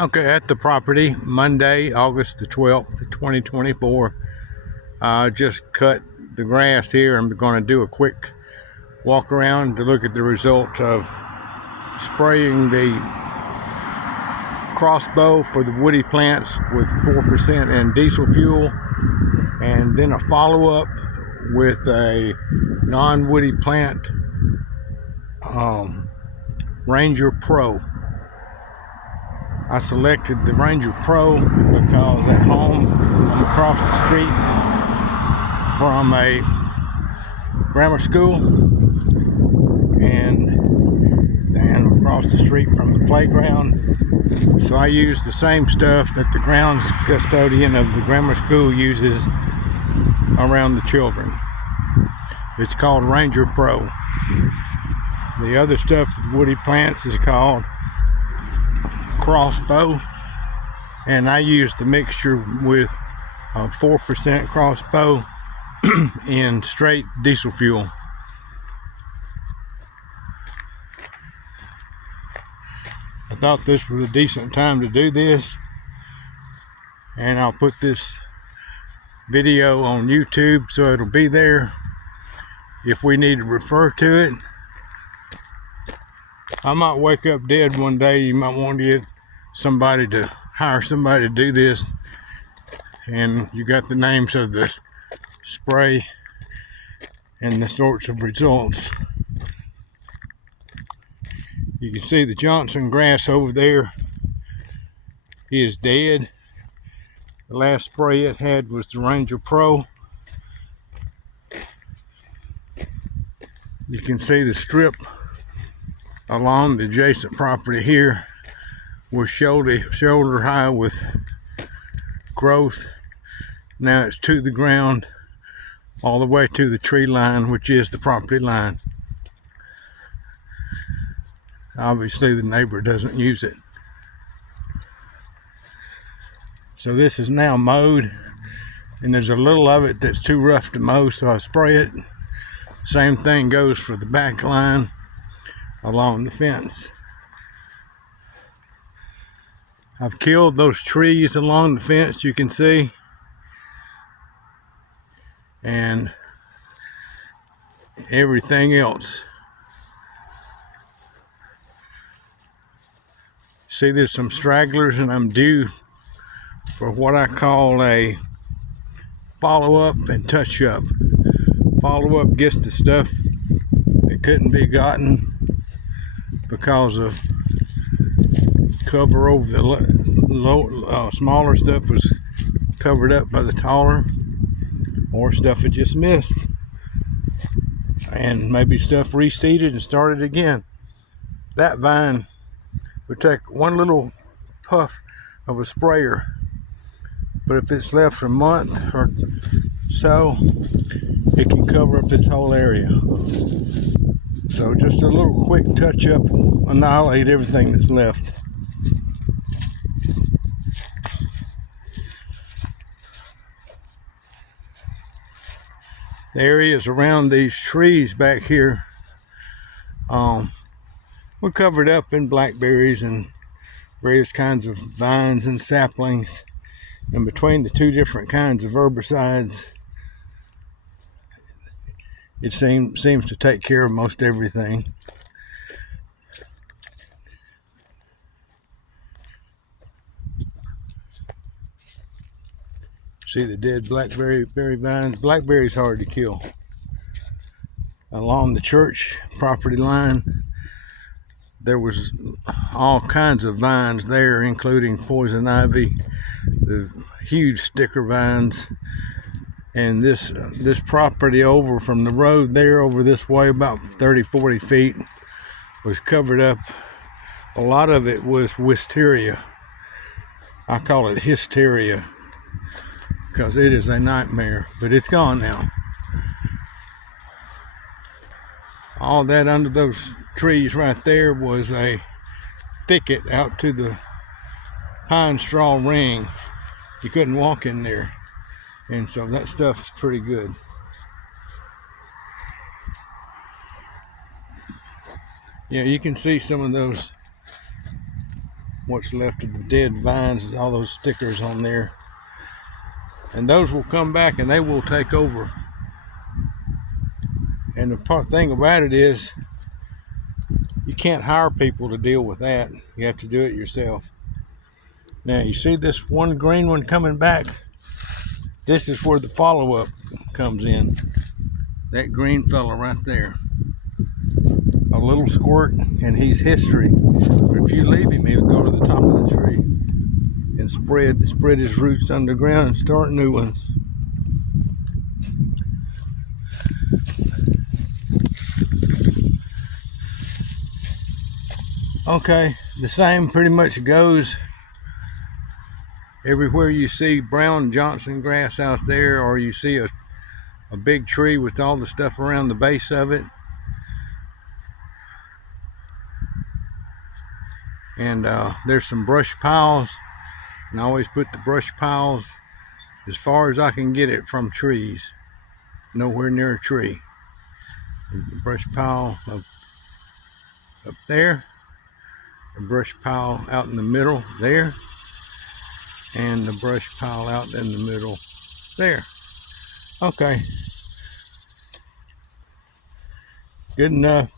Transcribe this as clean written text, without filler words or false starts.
Okay, at the property, Monday, August the 12th, 2024. I just cut the grass here. I'm going to do a quick walk around to look at the result of spraying the crossbow for the woody plants with 4% and diesel fuel, and then a follow-up with a non-woody plant Ranger Pro. I selected the Ranger Pro because at home I'm across the street from a grammar school and across the street from the playground. So I use the same stuff that the grounds custodian of the grammar school uses around the children. It's called Ranger Pro. The other stuff with woody plants is called Crossbow, and I use the mixture with 4% Crossbow and straight diesel fuel. I thought this was a decent time to do this, and I'll put this video on YouTube so it'll be there if we need to refer to it. I might wake up dead one day. You might want to get somebody to hire somebody to do this, and you got the names of the spray and the sorts of results. You can see the Johnson grass over there is dead. The last spray it had was the Ranger Pro. You can see the strip along the adjacent property here was shoulder high with growth. Now it's to the ground all the way to the tree line, which is the property line. Obviously the neighbor doesn't use it. So this is now mowed, and there's a little of it that's too rough to mow, so I spray it. Same thing goes for the back line along the fence. I've killed those trees along the fence, you can see, and everything else. See, there's some stragglers, and I'm due for what I call a follow-up and touch-up. Follow-up gets the stuff that couldn't be gotten because of cover over the smaller stuff was covered up by the taller, or stuff had just missed, and maybe stuff reseeded and started again. That vine would take one little puff of a sprayer, but if it's left a month or so, it can cover up this whole area. So just a little quick touch up will annihilate everything that's left. The areas around these trees back here were covered up in blackberries and various kinds of vines and saplings. And between the two different kinds of herbicides, it seems to take care of most everything. See the dead blackberry vines? Blackberry's hard to kill. Along the church property line, there was all kinds of vines there, including poison ivy, the huge sticker vines. And this property over from the road there over this way about 30-40 feet was covered up. A lot of it was wisteria. I call it hysteria because it is a nightmare, but it's gone now. All that under those trees right there was a thicket out to the pine straw ring. You couldn't walk in there. And so that stuff is pretty good. Yeah, you can see some of those what's left of the dead vines, all those stickers on there. And those will come back and they will take over. And the thing about it is, you can't hire people to deal with that. You have to do it yourself. Now, you see this one green one coming back? This is where the follow-up comes in. That green fella right there. A little squirt, and he's history. But if you leave him, he'll go to the top of the tree and spread his roots underground and start new ones. Okay, the same pretty much goes everywhere you see brown Johnson grass out there, or you see a big tree with all the stuff around the base of it. And there's some brush piles, and I always put the brush piles as far as I can get it from trees, nowhere near a tree. There's the brush pile up there, a brush pile out in the middle there, and the brush pile out in the middle there. Okay, good enough.